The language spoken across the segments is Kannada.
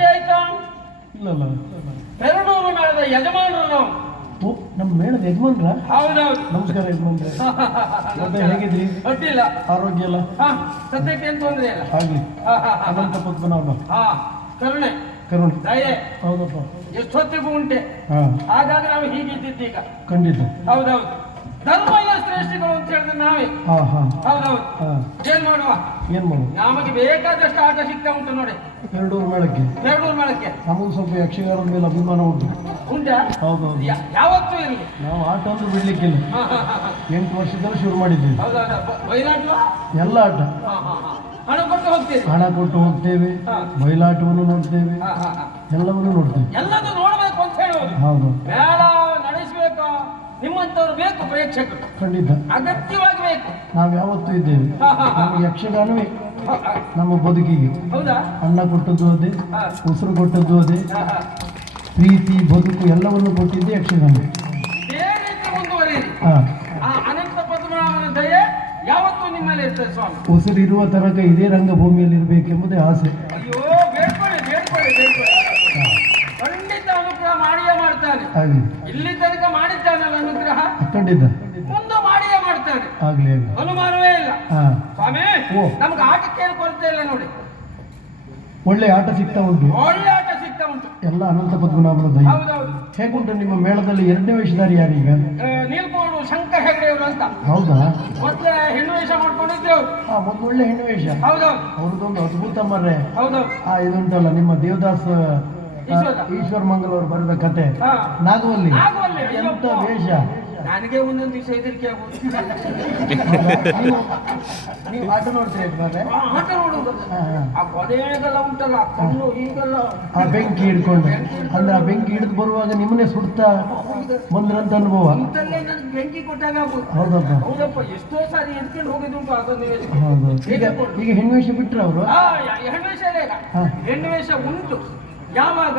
ಪರಿಚಯ ಆಯ್ತಾ? ಇಲ್ಲಲ್ಲ. ಪೆರಡೂರು ಮೇಳದ ಯಜಮಾನರು ನಾವು. ಓ, ನಮ್ಮ ಮೇಳದ ಯಜಮಾನ್ರ? ಹೌದೌದು. ನಮಸ್ಕಾರ ಯಜಮಾನ್ರೆ. ಮತ್ತೆ ಹೇಗಿದ್ರಿ? ಅಡ್ಡಿಲ್ಲ. ಆರೋಗ್ಯ ಎಲ್ಲ ಸದ್ಯಕ್ಕೆ ಏನ್ ತೊಂದ್ರೆ ಇಲ್ಲ. ಆಗ್ಲಿ. ಅನಂತ ಪದ್ಮನಾಭ. ಕರುಣೆ ಕರುಣೆ. ದಯೆ ಹೌದಪ್ಪ. ಎಷ್ಟೊತ್ತಿಗೂ ಉಂಟೆ. ಹಾಗಾಗಿ ನಾವು ಹೀಗಿದ್ದಿತ್ತು ಈಗ. ಖಂಡಿತ. ಹೌದೌದು. ಧರ್ಮದ ಶ್ರೇಷ್ಠಗಳು ಅಂತ ಹೇಳಿದ್ರೆ ನಾವೇ. ಹೌದೌದು. ಏನ್ ಮಾಡುವ? ಏನ್ ಮಾಡುವ? ನಮಗೆ ಬೇಕಾದಷ್ಟು ಆಟ ಸಿಗ್ತಾ ಉಂಟು ನೋಡಿ. ಪೆರಡೂರು ಮೇಳಕ್ಕೆ. ಪೆರಡೂರು ಮೇಳಕ್ಕೆ ನಮಗೂ ಸ್ವಲ್ಪ ಯಕ್ಷಗಾನದ ಮೇಲೆ ಅಭಿಮಾನ ಉಂಟು. ಉಂಟಾ? ಹೌದೌದು. ಯಾವತ್ತೂ ಇರಲಿ. ನಾವು ಆಟ ಅಂದ್ರೆ ಬಿಡ್ಲಿಕ್ಕಿಲ್ಲ. 8 ವರ್ಷದಲ್ಲಿ ಶುರು ಮಾಡಿದ್ದೀವಿ. ಹೌದೌದು. ಬಯಲಾಟ ಎಲ್ಲ ಆಟ. ಹಣ ಕೊಟ್ಟು ಹೋಗ್ತೇವೆ. ಹಣ ಕೊಟ್ಟು ಹೋಗ್ತೇವೆ. ಬಯಲಾಟವನ್ನು ನೋಡ್ತೇವೆ. ಎಲ್ಲವನ್ನು ನೋಡ್ತೇವೆ. ಎಲ್ಲದೂ ನೋಡ್ಬೇಕು ಅಂತ ಹೇಳುವುದು. ಹೌದು. ಮೇಳ ನಡೆಸಬೇಕು. ನಿಮ್ಮಂತವ್ರು ಬೇಕು ಪ್ರೇಕ್ಷಕರು. ಖಂಡಿತ. ಅಗತ್ಯವಾಗಿ ಬೇಕು. ನಾವು ಯಾವತ್ತೂ ಇದ್ದೇವೆ. ನಮಗೆ ಯಕ್ಷಗಾನವೇ ನಮ್ಮ ಬದುಕಿಗೆ. ಹೌದಾ? ಅನ್ನ ಕೊಟ್ಟದ್ದು ಅದೇ, ಉಸಿರು ಕೊಟ್ಟದ್ದು ಅದೇ, ಪ್ರೀತಿ ಬದುಕು ಎಲ್ಲವನ್ನು ಕೊಟ್ಟಿದ್ದೆ ಯಕ್ಷಗಾನ. ಇದೇ ರೀತಿ ಮುಂದುವರಿಯಿರಿ. ಅನಂತ ಪದ್ಮನಾಭನ ದಯೆ ಯಾವತ್ತೂ ನಿಮ್ಮಲ್ಲಿ ಇರ್ತದೆ ಸ್ವಾಮಿ. ಉಸಿರಿರುವ ತನಕ ಇದೇ ರಂಗಭೂಮಿಯಲ್ಲಿ ಇರಬೇಕೆಂಬುದೇ ಆಸೆ. ಅಯ್ಯೋ, ಬೇಡ್ಕೊಳ್ಳಿ ಬೇಡ್ಕೊಳ್ಳಿ ಬೇಡ್ಕೊಳ್ಳಿ. ಖಂಡಿತ ಅನುಗ್ರಹ ಮಾಡಿಯೇ ಮಾಡ್ತಾನೆ. ಇಲ್ಲಿ ತನಕ ಮಾಡಿದ್ದಾನಲ್ಲ ಅನುಗ್ರಹ, ಖಂಡಿತ ಮುಂದೆ ಮಾಡಿಯೇ ಮಾಡ್ತಾನೆ. ಆಗ್ಲಿ ಆಗ್ಲಿ, ಅನುಮಾನವೇ ಇಲ್ಲ ಸ್ವಾಮಿ. ಓ, ನಮ್ಗೆ ಆಟಕ್ಕೆ ಏನು ಕೊರತೆ ಇಲ್ಲ ನೋಡಿ. ಒಳ್ಳೆ ಆಟ ಸಿಗ್ತಾ ಉಂಟು. ಒಳ್ಳೆ ಆಟ ಸಿಗ್ತಾ ಉಂಟು. ಎಲ್ಲ ಅನಂತ ಪದ್ಮನಾಭನ ದಯ. ಹೌದೌದು. ಹೇಗುಂಟು ನಿಮ್ಮ ಮೇಳದಲ್ಲಿ 2ನೇ ವೇಷಧಾರಿ ಯಾರೀಗ? ನೀಲ್ಕೋಡು ಶಂಕರ್ ಹೆಗಡೆಯವರು ಅಂತ. ಹೌದಾ? ಮೊದಲೇ ಹೆಣ್ಣು ವೇಷ ಮಾಡ್ಕೊಂಡಿದ್ದೇವೆ. ಒಂದು ಒಳ್ಳೆ ಹೆಣ್ಣು ವೇಷ. ಹೌದೌದು. ಅವ್ರದ್ದೊಂದು ಅದ್ಭುತ ಮರ್ರೆ. ಹೌದೌದು. ಇದುಂಟಲ್ಲ ನಿಮ್ಮ ದೇವದಾಸ್ ಈಶ್ವರ್ ಮಂಗಲ್ ಅವರು ಬರೆದ ಕತೆ ನಾಗವಲ್ಲಿ. ಎಂತ ವೇಷ! ನನಗೆ ಒಂದೊಂದು ದಿವಸ ಹೆದರಿಕೆ ಆಗುವುದು. ನೀವು ಆಟ ನೋಡ್ತೀರಿ? ಆಟ ನೋಡುದು ಆ ಕೊನೆಗೆಲ್ಲ ಉಂಟಲ್ಲ, ಕಣ್ಣು ಹೀಗೆಲ್ಲ ಆ ಬೆಂಕಿ ಹಿಡ್ಕೊಂಡು, ಅಂದ್ರೆ ಆ ಬೆಂಕಿ ಹಿಡಿದು ಬರುವಾಗ ನಿಮ್ಮನ್ನೇ ಸುಡ್ತಾ ಬಂದ್ರಂತ ಅನುಭವ. ನನಗೆ ಬೆಂಕಿ ಕೊಟ್ಟಾಗ ಆಗುದು. ಹೌದಪ್ಪ. ಹೌದಪ್ಪ. ಎಷ್ಟೋ ಸಾರಿ ಎತ್ಕೊಂಡು ಹೋಗಿದ್ದುಂಟು ಅದನ್ನು. ಹೌದು. ಈಗ ಹೆಣ್ಣು ವೇಷ ಬಿಟ್ರೆ ಅವರು? ಹೆಣ್ಣು ವೇಷ ಇಲ್ಲ. ಹೆಣ್ಣು ವೇಷ ಉಂಟು. ಯಾವಾಗ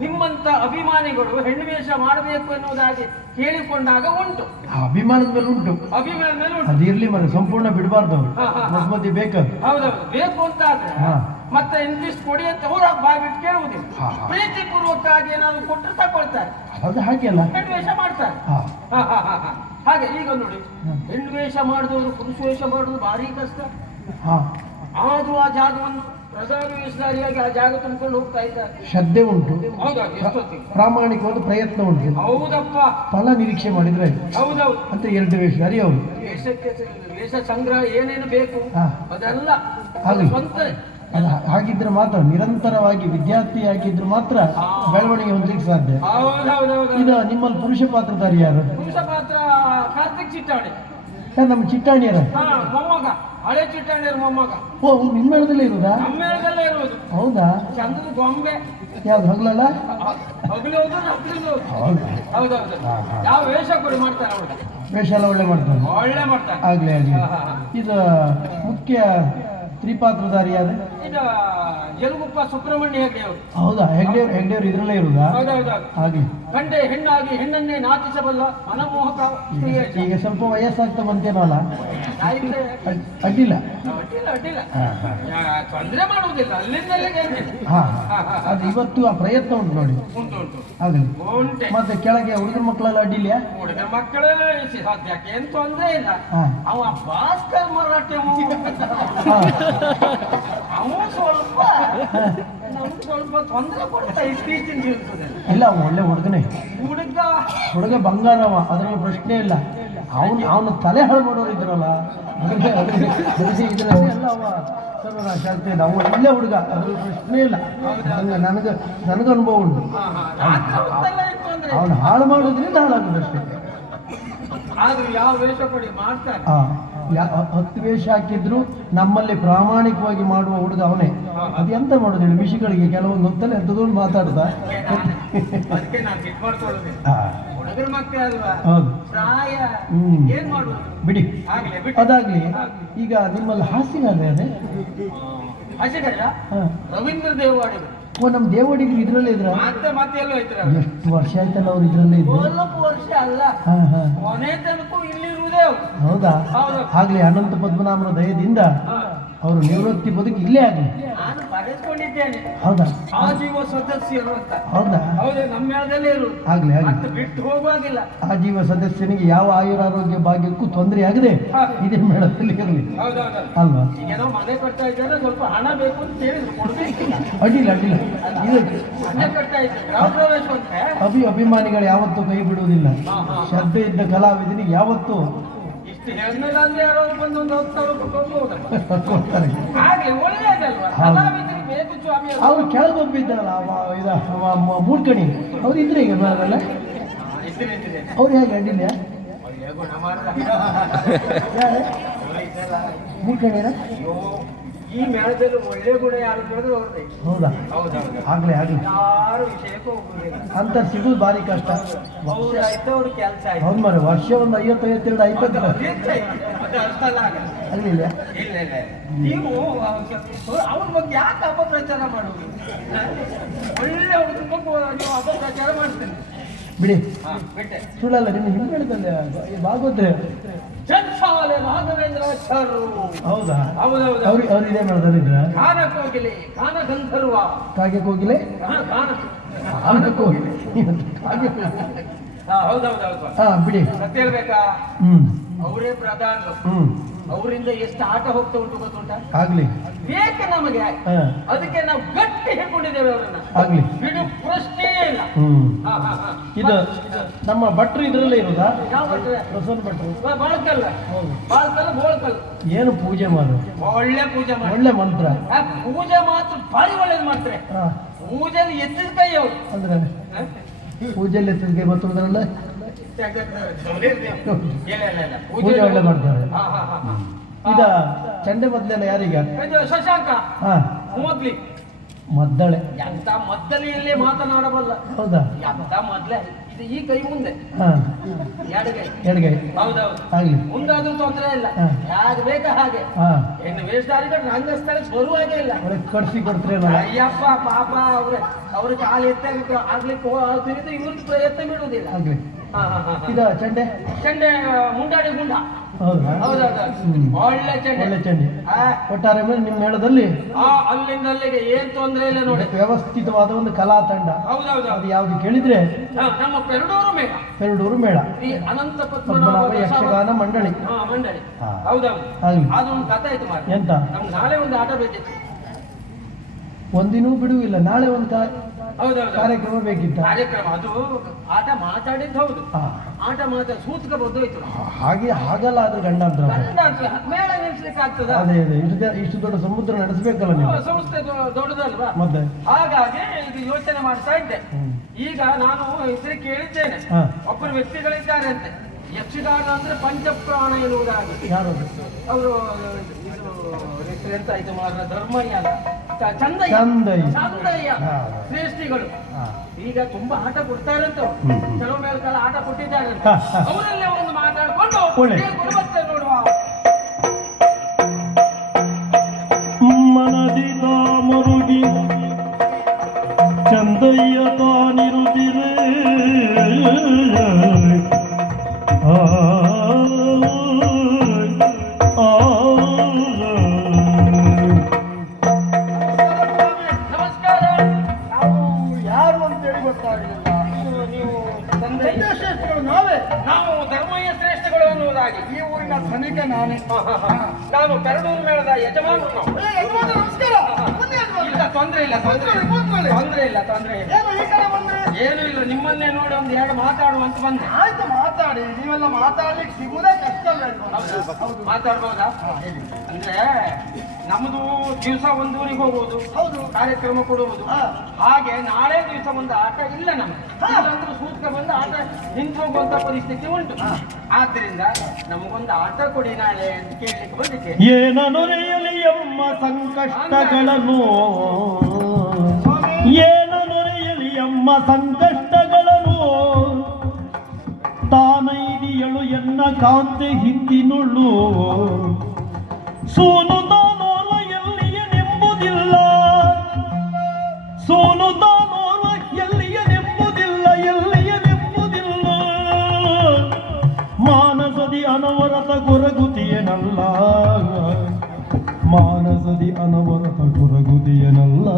ನಿಮ್ಮಂತ ಅಭಿಮಾನಿಗಳು ಹೆಣ್ಣು ವೇಷ ಮಾಡಬೇಕು ಎನ್ನುವುದಾಗಿ ಕೇಳಿಕೊಂಡಾಗ ಉಂಟು. ಅಭಿಮಾನದ ಮೇಲೆ ಉಂಟು. ಅಭಿಮಾನದ ಮೇಲೆ ಉಂಟು. ಅದಿರ್ಲಿ ಮರ, ಸಂಪೂರ್ಣ ಬಿಡಬಾರ್ದು ಅವರು. ಮಧ್ಯ ಬೇಕಾದ. ಹೌದೌದು. ಬೇಕು ಅಂತ ಆದ್ರೆ ಮತ್ತೆ ಇಂತಿಷ್ಟು ಕೊಡಿ ಅಂತ ಅವ್ರು ಬಾಯಿ ಬಿಟ್ಟು ಕೇಳುವುದಿಲ್ಲ. ಪ್ರೀತಿ ಪೂರ್ವಕವಾಗಿ ಏನಾದ್ರು ಕೊಟ್ಟರೆ ತಗೊಳ್ತಾರೆ. ಅದು ಹಾಗೆ ಅಲ್ಲ, ಹೆಣ್ಣು ವೇಷ ಮಾಡ್ತಾರೆ. ಹಾಗೆ ಈಗ ನೋಡಿ, ಹೆಣ್ಣು ವೇಷ ಮಾಡಿದವರು ಪುರುಷ ವೇಷ ಮಾಡುವುದು ಭಾರಿ ಕಷ್ಟ. ಆದ್ರೂ ಆ ಜಾಗವನ್ನು ಪ್ರಧಾನ ವೇಷಧಾರಿಯಾಗಿ ಆ ಜಾಗ ತುಂಬಿಕೊಂಡು ಹೋಗ್ತಾ ಇದ್ದಾರೆ. ಶ್ರದ್ಧೆ ಉಂಟು. ಹೌದೌದು. ಎಷ್ಟೊತ್ತಿಗೆ ಪ್ರಾಮಾಣಿಕವಾದ ಪ್ರಯತ್ನ ಉಂಟು. ಹೌದಪ್ಪ. ಫಲ ನಿರೀಕ್ಷೆ ಮಾಡಿದ್ರೆ ಹೌದೌದು ಅಂತ 2 ವೇಷಧಾರಿ ಅವರು. ವೇಷಕ್ಕೆ ವೇಷ ಸಂಗ್ರಹ ಏನೇನು ಬೇಕು ಅದೆಲ್ಲ ಸ್ವಂತ. ಹಾಗಿದ್ರೆ ಮಾತ್ರ, ನಿರಂತರವಾಗಿ ವಿದ್ಯಾರ್ಥಿ ಆಗಿದ್ರೆ ಮಾತ್ರ ಬೆಳವಣಿಗೆ ಹೊಂದಲಿಕ್ಕೆ ಸಾಧ್ಯ. ಈಗ ನಿಮ್ಮಲ್ಲಿ ಪುರುಷ ಪಾತ್ರಧಾರಿ ಯಾರು? ಪುರುಷ ಪಾತ್ರ ಕಾರ್ತಿಕ್ ಚಿಟ್ಟಾಣಿ. ನಮ್ಮ ಚಿಟ್ಟಾಣಿಯರ ಮೊಮ್ಮಗ, ಹಳೆ ಚಿಟ್ಟಾಣಿಯರ ಮೊಮ್ಮಗ. ಓ, ನಿಮ್ಮ ಮೇಳದಲ್ಲೇ ಇರುವುದಾ? ನಮ್ಮ ಮೇಳದಲ್ಲೇ ಇರುವುದು. ಹೌದಾ? ಚಂದದ ಗೊಂಬೆ. ಯಾವ್ದು ಹಗಲಲ್ಲ? ಹಗಲೋದು ನಕ್ಕಲಿದು. ಹೌದೌದು. ಯಾವ ವೇಷ ಕೊಡಿ ಮಾಡ್ತಾರೆ ಅವ್ರಿಗೆ. ವೇಷ ಎಲ್ಲ ಒಳ್ಳೆ ಮಾಡ್ತಾರೆ. ಒಳ್ಳೆ ಮಾಡ್ತಾರೆ. ಆಗ್ಲಿ ಆಗ್ಲಿ. ಇದು ಮುಖ್ಯ ತ್ರಿಪಾತ್ರಧಾರಿ ಯಾರು? ಇದು ಯಲಗುಪ್ಪ ಸುಬ್ರಹ್ಮಣ್ಯ ಹೆಗ್ಡೆ ಅವರು. ಹೌದಾ? ಹೆಗ್ಡೆಯವರು ಇದ್ರಲ್ಲೇ ಇರುದಾ? ಹೌದೌದು. ಹಾಗೆ ಗಂಡೆ ಹೆಣ್ಣಾಗಿ ಹೆಣ್ಣನ್ನೇ ನಾಚಿಸಬಲ್ಲ ಮನಮೋಹಕ. ಈಗ ಸ್ವಲ್ಪ ವಯಸ್ಸಾಗ್ತಾ ಬಂತೇನಲ್ಲ, ಅಡ್ಡಿಲ್ಲ. ಅಡ್ಡಿಲ್ಲ ಅಡ್ಡಿಲ್ಲ. ತೊಂದರೆ ಮಾಡುವುದಿಲ್ಲ. ಅಲ್ಲಿಂದಲೇ ಅದು ಇವತ್ತು ಆ ಪ್ರಯತ್ನ ಉಂಟು ನೋಡಿ. ಉಂಟು ಉಂಟು ಆಗಲಿ. ಉಂಟೆ. ಮತ್ತೆ ಕೆಳಗೆ ಹುಡುಗರ ಮಕ್ಕಳೆಲ್ಲ ಅಡ್ಡಿಲ್ಲ? ಹುಡುಗರ ಮಕ್ಕಳೆಲ್ಲ ಸದ್ಯಕ್ಕೆ ಏನ್ ತೊಂದರೆ ಇಲ್ಲ. ಅವ ಭಾಸ್ಕರ್ ಮರಾಠೆ ಅವ ಸ್ವಲ್ಪ ನಮ್ಗೆ ಸ್ವಲ್ಪ ತೊಂದರೆ ಕೊಡ್ತಾ ಇತ್ತೀಚಿನ ದಿವಸದಲ್ಲಿ. ಇಲ್ಲ, ಒಳ್ಳೆ ಹುಡುಗನೇ. ಹುಡುಗ ಬಂಗಾರವ, ಅದರಲ್ಲಿ ಪ್ರಶ್ನೆ ಇಲ್ಲ. ಅವನು ತಲೆ ಹಾಳು ಮಾಡೋರು ಇದ್ರಲ್ಲ, ಇದರಲ್ಲಿ ಎಲ್ಲ ಅವ ಸರ್ವನಾಶ ಆಗ್ತದೆ. ಅವ ಒಳ್ಳೆ ಹುಡುಗ, ಅದ್ರಲ್ಲಿ ಪ್ರಶ್ನೆ ಇಲ್ಲ. ನನಗೆ ಅನುಭವ ಉಂಟು. ಅವನು ಹಾಳು ಮಾಡೋದ್ರಿಂದ ಹಾಳಾಗುದಷ್ಟೇ. ಆದ್ರೂ ಯಾವ ವೇಷ ಕೊಡಿ ಮಾಡ್ತಾರೆ. 10 ವೇಷ ಹಾಕಿದ್ರು ನಮ್ಮಲ್ಲಿ ಪ್ರಾಮಾಣಿಕವಾಗಿ ಮಾಡುವ ಹುಡುಗ ಅವನೇ. ಅದು ಎಂತ ಮಾಡೋದಿಲ್ಲ, ವಿಷಯಗಳಿಗೆ ಕೆಲವೊಂದು ಹೊತ್ತಲ್ಲಿ ಎದ್ದುಕೊಂಡು ಮಾತಾಡ್ದ. ಹುಡುಗರ ಮಕ್ಕಳು ಅಲ್ವಾ, ಪ್ರಾಯ ಏನ್ ಮಾಡುವುದು ಬಿಡಿ. ಅದಾಗ್ಲಿ. ಈಗ ನಿಮ್ಮಲ್ಲಿ ಹಾಸ್ಯಗಾರ ಅದೇ ಹಾಸ್ಯಗಾರ ರವೀಂದ್ರ ದೇವಾಡಿಗರು. ಓ, ನಮ್ಮ ದೇವಡಿಗರು ಇದ್ರಲ್ಲೇ ಇದ್ರ? ಮತ್ತೆ ಎಲ್ಲೋ ಇದ್ರ. ಎಷ್ಟು ವರ್ಷ ಆಯ್ತಲ್ಲ ಅವ್ರು ಇದ್ರಲ್ಲೇ ಇದ್ರು? 4 ವರ್ಷ ಅಲ್ಲ, ಕೊನೆ ತನಕ ಇಲ್ಲಿ ಇರುವುದೇ. ಹೌದಾ? ಆಗ್ಲಿ. ಅನಂತ ಪದ್ಮನಾಭನ ದಯದಿಂದ ಅವರು ನಿವೃತ್ತಿ ಬದುಕು ಇಲ್ಲೇ ಆಗಲಿ. ನಾನು ಬರೆದುಕೊಂಡಿದ್ದೇನೆ ಹೌದಾ? ಆಜೀವ ಸದಸ್ಯರು ಅಂತ. ಹೌದಾ? ಹೌದು, ನಮ್ಮ ಮೇಳದಲ್ಲೇ ಇರುವುದು. ಆಗ್ಲಿ ಆಗ್ಲಿ. ಮತ್ತೆ ಬಿಟ್ಟು ಹೋಗುವಾಗಿಲ್ಲ. ಆಜೀವ ಸದಸ್ಯನಿಗೆ ಯಾವ ಆಯುರಾರೋಗ್ಯ ಭಾಗ್ಯಕ್ಕೂ ತೊಂದರೆ ಆಗದೆ ಇದೇ ಮೇಳದಲ್ಲಿ ಇರಲಿ. ಹೌದೌದು ಅಲ್ವಾ? ಈಗ ನಾವು ಮನೆ ಕಟ್ತಾ ಇದ್ದೇವೆ, ಸ್ವಲ್ಪ ಹಣ ಬೇಕು ಅಂತ ಹೇಳಿದ್ರು, ಕೊಡ್ಬೇಕಿಲ್ಲ. ಅಡ್ಡಿಲ್ಲ ಅಡ್ಡಿಲ್ಲ. ಇದು ಮನೆ ಕಟ್ತಾ ಇದ್ದೇವೆ, ಗೃಹ ಪ್ರವೇಶ ಅಂದ್ರೆ ಅಭಿಮಾನಿಗಳು ಯಾವತ್ತೂ ಕೈ ಬಿಡುವುದಿಲ್ಲ. ಶ್ರದ್ಧೆ ಇದ್ದ ಕಲಾವಿದನಿಗೆ ಯಾವತ್ತೂ ಇಷ್ಟು ಹೆಣ್ಣಲ್ಲಿ ಯಾರೋ ಬಂದು ಒಂದು 10,000 ಕೊಡ್ಬೋದಲ್ಲ. ಕೊಡ್ತಾರೆ. ಹಾಗೆ ಒಳ್ಳೆಯದಲ್ವಾ? ಕಲಾವಿದರಿಗೆ ಬೇಕು ಸ್ವಾಮಿ. ಅವ್ರು ಕೆಳಗೊಬ್ಬಿದ್ದಾರಲ್ಲ ಮೂಡ್ಕಣಿ ಅವ್ರು ಇದ್ರೆ ಈಗ ಮೇಳದಲ್ಲ ಅವ್ರು ಹೇಗೆ ಅಡ್ಡಿಲ್ಲ? ಒಳ್ಳೆ ಗುಣ ಮಾತ್ರ. ಮೂಡ್ಕಣಿರ ಈ ಮೇಳದಲ್ಲಿ ಒಳ್ಳೆ ಗುಣ ಯಾರು ಕೇಳಿದ್ರು ಅವ್ರದ್ದೇ. ಹೌದಾ? ಹೌದೌದು. ಆಗ್ಲಿ ಆಗ್ಲಿ. ಯಾರು ವಿಷಯಕ್ಕೂ ಹೋಗುದಿಲ್ಲ ಅಂತ ಸಿಗುದು ಭಾರಿ ಕಷ್ಟ. ಅವ್ರು ಆಯ್ತು, ಅವ್ರ ಕೆಲಸ ಆಯ್ತು. ಹೌದು ಮರ ವರ್ಷ ಒಂದು 50-52 50 ಮತ್ತೆ ಅಷ್ಟಲ್ಲ ಆಗಲ್ಲ. ಅಲ್ಲಿಲ್ಲ. ಇಲ್ಲ ಇಲ್ಲ ಇಲ್ಲ. ನೀವು ಅವ್ರ ಬಗ್ಗೆ ಯಾಕೆ ಅಪಪ್ರಚಾರ ಮಾಡುವುದು? ಒಳ್ಳೆ ಹುಡುಗರ ಬಗ್ಗೆ ನೀವು ಅಪಪ್ರಚಾರ ಮಾಡ್ತೇನೆ. ಬಿಡಿ, ಬಿಟ್ಟೆ. ಸುಳ್ಳಲ್ಲ. ನಿಮ್ಮ ಹಿಂಬಳದಲ್ಲಿ ಭಾಗವತ್ರೆ ಚಂದ್ರಶಾಲೆ ರಾಘವೇಂದ್ರಾಚಾರ್ಯರು. ಹೌದಾ? ಹೌದೌದು. ಅವ್ರು ಇದೇ ಮೇಳದಲ್ಲಿದ್ರ? ಗಾನ ಕೋಗಿಲೆ, ಗಾನ ಗಂಧರ್ವ. ಕಾಗೆ ಕೋಗಿಲೆ, ಗಾನ ಕೋಗಿಲೆ. ಹೌದೌದೌದು. ಹಾ ಬಿಡಿ. ಸತ್ಯ ಹೇಳ್ಬೇಕಾ? ಅವರೇ ಪ್ರಧಾನ. ಅವರಿಂದ ಎಷ್ಟು ಆಟ ಹೋಗ್ತಾ ಉಂಟು ಗೊತ್ತುಂಟ? ಆಗ್ಲಿ. ಬೇಕೆ ನಮಗೆ. ಅದಕ್ಕೆ ನಾವು ಗಟ್ಟಿ ಹೇಳ್ಕೊಂಡಿದ್ದೇವೆ ಅವರನ್ನ. ಆಗ್ಲಿ. ಬಿಡು ಪ್ರಶ್ನೆ ಇಲ್ಲ. ಇದು ನಮ್ಮ ಭಟ್ರು ಇದ್ರಲ್ಲೇ ಇರೋದಾ? ಯಾವ ಭಟ್ರೆ? ಪ್ರಸನ್ನ ಭಟ್ರು. ಬಾಳ್ಕಲ್ಲ, ಬಾಳ್ಕಲ್ಲ, ಬೋಳ್ಕಲ್ಲ. ಏನು ಪೂಜೆ ಮಾಡು? ಒಳ್ಳೆ ಪೂಜೆ ಮಾಡಿ. ಒಳ್ಳೆ ಮಂತ್ರ. ಪೂಜೆ ಮಾತ್ರ ಭಾರಿ ಒಳ್ಳೇದು ಮಾಡ್ತಾರೆ. ಪೂಜೆಯಲ್ಲಿ ಎತ್ತಿದ ಕೈ ಅವರು. ಅಂದ್ರೆ ಪೂಜೆಯಲ್ಲಿ ಎತ್ತಿದ ಕೈ ಬರ್ತದ್ರಲ್ಲ. ಪೂಜೆ ಒಳ್ಳೆ ಮಾಡ್ತಾರೆ. ಈಗ ಚಂಡೆ ಮೊದ್ಲೆಲ್ಲ ಯಾರೀಗ? ಶಶಾಂಕ ಮೊದ್ಲಿ ಮದ್ದಳೆ. ಎಂತ ಮದ್ದಲೆಯಲ್ಲೇ ಮಾತನಾಡಬಲ್ಲ. ಹೌದಾ? ಎಂತ ಮೊದ್ಲೆ. ಇದು ಈ ಕೈ ಮುಂದೆ, ಎಡಗೈ. ಎಡಗೈ. ಹೌದೌದು. ಆಗ್ಲಿ. ಮುಂದಾದ್ರೂ ತೊಂದರೆ ಇಲ್ಲ. ಯಾಕೆ ಬೇಕಾ ಹಾಗೆ. ಹೆಣ್ಣು ವೇಷಧಾರಿಗಳು ರಂಗಸ್ಥಳಕ್ಕೆ ಬರುವಾಗೆ ಇಲ್ಲ. ಕಡ್ಸಿ ಕೊಡ್ತಾರೆ. ಅಯ್ಯಪ್ಪ ಪಾಪ ಅವ್ರ ಕಾಲು ಎತ್ತ ಆಗ್ಲಿಕ್ಕೆ ತಿರುಗಿ ಇವ್ರಿಗೆ ಪ್ರಯತ್ನ ಬಿಡುವುದಿಲ್ಲ. ಆಗ್ಲಿ. ಇದು ಚಂಡೆ. ಚಂಡೆ ಮುಂಡಾಡಿ ಗುಂಡ. ಹೌದಾ? ಹೌದೌದು. ಒಳ್ಳೆ ಚಂಡೆ. ಒಳ್ಳೆ ಚಂಡೆ. ಒಟ್ಟಾರೆ ಮೇಲೆ ನಿಮ್ಮ ಮೇಳದಲ್ಲಿ ಅಲ್ಲಿಂದ ಅಲ್ಲಿಗೆ ಏನ್ ತೊಂದರೆ ಇಲ್ಲ ನೋಡಿ. ವ್ಯವಸ್ಥಿತವಾದ ಒಂದು ಕಲಾ ತಂಡ. ಹೌದೌದು. ಅದು ಯಾವ್ದು ಕೇಳಿದ್ರೆ ನಮ್ಮ ಪೆರಡೂರು ಮೇಳ. ಪೆರಡೂರು ಮೇಳ. ಈ ಅನಂತ ಪದ್ಮನಾಭ ಯಕ್ಷಗಾನ ಮಂಡಳಿ. ಮಂಡಳಿ. ಹೌದೌದು. ಅದೊಂದು ಕಥೆ ಆಯ್ತು ಮಾತ್ರ. ಎಂತ? ನಮ್ಗೆ ನಾಳೆ ಒಂದು ಆಟ ಬೇಕಿತ್ತು. ಒಂದಿನೂ ಬಿಡುವಿಲ್ಲ. ನಾಳೆ ಒಂದು ಹೌದೌದು ಕಾರ್ಯಕ್ರಮ ಬೇಕಿತ್ತ? ಕಾರ್ಯಕ್ರಮ ಅದು ಆಟ ಮಾತಾಡಿದ್ದು ಹೌದು. ಆಟ ಮಾತಾಡಿ ಸೂತಕ ಬಂದೋಯ್ತು. ಹಾಗೆ ಹಾಗಲ್ಲ. ಆದ್ರೆ ಗಂಡಾಂತರ ಮೇಳ ನಿಲ್ಸ್ಲಿಕ್ಕೆ ಆಗ್ತದ? ಅದೇ ಅದೇ. ಇಷ್ಟು ದೊಡ್ಡ ಸಮುದ್ರ ನಡೆಸಬೇಕಲ್ಲ ನೀವು. ಸಂಸ್ಥೆ ದೊಡ್ಡದಲ್ವಾ? ಮತ್ತೆ ಹಾಗಾಗಿ ಇದು ಯೋಚನೆ ಮಾಡ್ತಾ ಇದ್ದೆ. ಈಗ ನಾನು ಹೆಸರು ಕೇಳಿದ್ದೇನೆ. ಒಬ್ಬರು ವ್ಯಕ್ತಿಗಳಿದ್ದಾರೆ ಅಂತೆ. ಯಕ್ಷಗಾನ ಅಂದ್ರೆ ಪಂಚಪ್ರಾಣ ಎನ್ನುವುದಾಗಿ. ಯಾರು ಅವರು? ಎಂತ ಇದು ಮಾತ್ರ ಧರ್ಮಯ್ಯ ಅಲ್ಲ, ಚಂದಯ್ಯ. ಚಂದಯ್ಯ ಶ್ರೇಷ್ಠಿಗಳು. ಈಗ ತುಂಬಾ ಆಟ ಕೊಡ್ತಾರೆ ಅಂತ. ಕೆಲವು ಮೇಲೆ ಕಾಲ ಆಟ ಕೊಟ್ಟಿದ್ದಾರೆ ಅಂತ. ಅವರಲ್ಲೇ ಒಂದು ಮಾತಾಡ್ಕೊಂಡು ಬರ್ತೇವೆ ನೋಡುವ. ಮನದಿದ ಮುರುಗಿ ಚಂದಯ್ಯ ತಾನಿರುತ್ತಿರೆ ನಾವು ಧರ್ಮಯ್ಯ ಶ್ರೇಷ್ಠಗಳು ಅನ್ನುವುದಾಗಿ. ಈ ಊರಿನ ಧನಿಕ ನಾನೇ. ನಾನು ಪೆರಡೂರು ಮೇಳದ ಯಜಮಾನರು ನಾವು. ಇಲ್ಲ ತೊಂದ್ರೆ ಇಲ್ಲ, ತೊಂದ್ರೆ ಇಲ್ಲ, ತೊಂದ್ರೆ ಇಲ್ಲ. ಏನು ಇಲ್ಲ, ನಿಮ್ಮನ್ನೇ ನೋಡಿ ಒಂದು ಎರಡು ಮಾತಾಡುವಂತ ಬಂದೆ. ಆಯ್ತು ಮಾತಾಡಿ. ನೀವೆಲ್ಲ ಮಾತಾಡ್ಲಿಕ್ಕೆ ಸಿಗುವುದೇ ಕಷ್ಟ ಅಲ್ಲ. ಮಾತಾಡ್ಬೋದಾ? ಅಂದ್ರೆ ನಮ್ದು ದಿವಸ ಒಂದೂರಿಗೆ ಹೋಗುವುದು, ಹೌದು, ಕಾರ್ಯಕ್ರಮ ಕೊಡುವುದು. ಹಾಗೆ ನಾಳೆ ದಿವಸ ಒಂದು ಆಟ ಇಲ್ಲ ನಮ್ಗೆ. ಅಂದ್ರೆ ಸೂತ್ಕ ಬಂದು ಆಟ ನಿಂತು ಹೋಗುವಂತ ಪರಿಸ್ಥಿತಿ ಉಂಟು. ಆದ್ರಿಂದ ನಮಗೊಂದು ಆಟ ಕೊಡಿ ನಾಳೆ ಅಂತ ಕೇಳಲಿಕ್ಕೆ ಬಂದಿದ್ದೆ. ಏನೊರೆಯಲಿ ಎಮ್ಮ ಸಂಕಷ್ಟಗಳನ್ನು, ಏನೊರೆಯಲಿ ಎಮ್ಮ ಸಂಕಷ್ಟಗಳನ್ನು, ತಾನೈದಿಯಳು ಎನ್ನ ಕಾಂತೆ ಹಿಂದಿನುಳ್ಳು, ಸೋನು ತಾನೋಲ ಎಲ್ಲಿಯನೆಂಬುದಿಲ್ಲ, ಸೋನು ತಾನೋಲ ಎಲ್ಲಿಯನೆಂಬುದಿಲ್ಲ, ಎಲ್ಲಿಯನೆಂಬುದಿಲ್ಲ, ಮಾನಸದಿ ಅನವರತ ಕೊರಗುತಿಯನಲ್ಲ, ಮಾನಸದಿ ಅನವರತ ಕೊರಗುದಿಯನಲ್ಲ